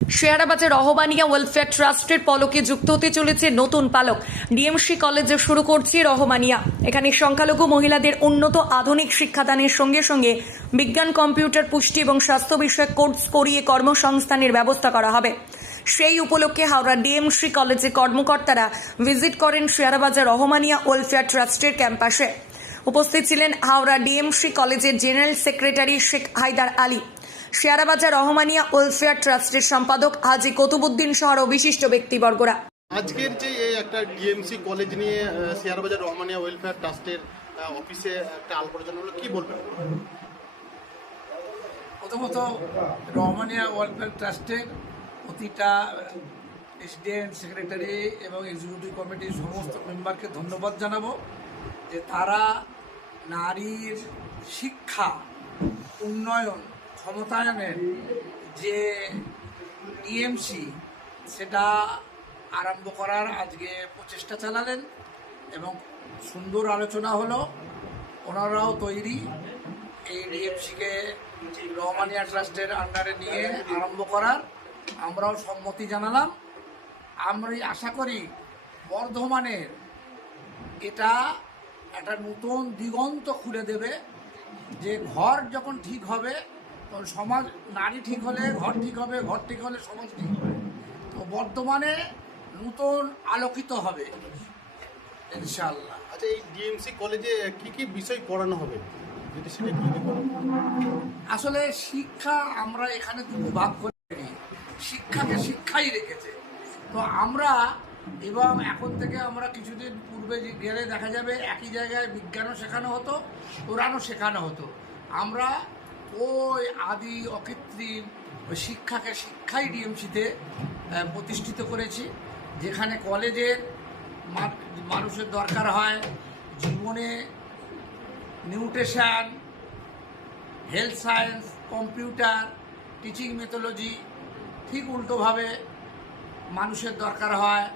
শেয়ারাবাজার Rahmania welfare ট্রাস্টের পলকে যুক্ত হতে চলেছে নতুন পালক। ডিএমসি কলেজে শুরু করছে রহমানিয়া। এখানে সংখ্যালঘু মহিলাদের উন্নত আধুনিক শিক্ষাদানের সঙ্গে সঙ্গে বিজ্ঞান, কম্পিউটার, পুষ্টি এবং স্বাস্থ্য বিষয়ক কোর্স করিয়ে কর্মসংস্থানের ব্যবস্থা করা হবে। সেই উপলক্ষে হাওড়া ডিএমসি কলেজে কর্মকর্তারা ভিজিট করেন শেয়ারাবাজার রহমানিয়া ওয়েলফেয়ার ট্রাস্টের ক্যাম্পাসে। উপস্থিত ছিলেন হাওড়া ডিএমসি কলেজের জেনারেল সেক্রেটারি শেখ হায়দার আলী, শেয়ারাবাজার রহমানিয়া ওয়েলফেয়ার ট্রাস্টের সম্পাদক হাজী কুতুবুদ্দিন সহ আরও বিশিষ্ট ব্যক্তিবর্গরা। আজকের যে এই একটা ডিএমসি কলেজ নিয়ে শেয়ারবাজার রহমানিয়া ওয়েলফেয়ার ট্রাস্টের অফিসে একটা আলোচনা হলো, কি বলবেন? প্রথমত রহমানিয়া ওয়েলফেয়ার ট্রাস্টের প্রতিটা প্রেসিডেন্ট, সেক্রেটারি এবং এক্সিকিউটিভ কমিটির সমস্ত মেম্বারকে ধন্যবাদ জানাবো যে তারা নারীর শিক্ষা, উন্নয়ন, ক্ষমতায়নের যে ডিএমসি সেটা আরম্ভ করার আজকে প্রচেষ্টা চালালেন এবং সুন্দর আলোচনা হলো। ওনারাও তৈরি এই ডিএমসিকে রহমানিয়া ট্রাস্টের আন্ডারে নিয়ে আরম্ভ করার। আমরাও সম্মতি জানালাম। আমরা আশা করি বর্ধমানের এটা একটা নতুন দিগন্ত খুলে দেবে, যে ঘর যখন ঠিক হবে তখন সমাজ, নারী ঠিক হলে ঘর ঠিক হবে, ঘর ঠিক হলে সমাজ ঠিক হবে। তো বর্তমানে নতুন আলোকিত হবে ইনশাআল্লাহ। আচ্ছা, এই ডিএমসি কলেজে কি কি বিষয় পড়ানো হবে যদি সেটা একটু বলেন। আসলে শিক্ষা আমরা এখানে দুটো ভাগ করে নিই। শিক্ষাকে শিক্ষাই রেখেছে। তো আমরা এবং এখন থেকে আমরা কিছুদিন পূর্বে গেলে দেখা যাবে একই জায়গায় বিজ্ঞানও শেখানো হতো, কোরআনও শেখানো হতো। আমরা ওই আদি অকৃত্রিম ওই শিক্ষাকে শিক্ষাই ডিএমসিতে প্রতিষ্ঠিত করেছি, যেখানে কলেজের মানুষের দরকার হয় জীবনে nutrition, health science, computer, teaching methodology. ঠিক উল্টোভাবে মানুষের দরকার হয়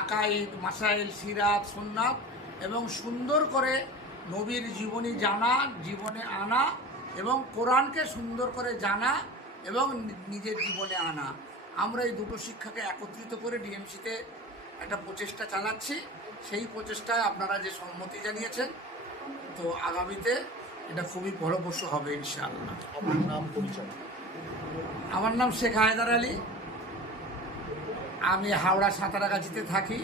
আকাইদ, মাসাইল, সিরাত, সুন্নাত এবং সুন্দর করে নবীর জীবনী জানা, জীবনে আনা এবং কোরআনকে সুন্দর করে জানা এবং নিজের জীবনে আনা। আমরা এই দুটো শিক্ষাকে একত্রিত করে ডিএমসিতে একটা প্রচেষ্টা চালাচ্ছি। সেই প্রচেষ্টায় আপনারা যে সম্মতি জানিয়েছেন, তো আগামীতে এটা খুবই ফলপ্রসূ হবে ইনশাআল্লাহ। আপনার নাম, পরিচয়? আমার নাম শেখ হায়দার আলী। আমি হাওড়া সাঁতারাগাছিতে থাকি,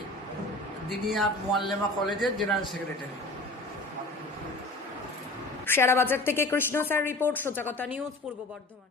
দিনিয়া মোয়াল্লেমা কলেজের জেনারেল সেক্রেটারি। শেয়ারাবাজার থেকে কৃষ্ণ স্যার রিপোর্ট, সোজা কথা নিউজ, পূর্ব বর্ধমান।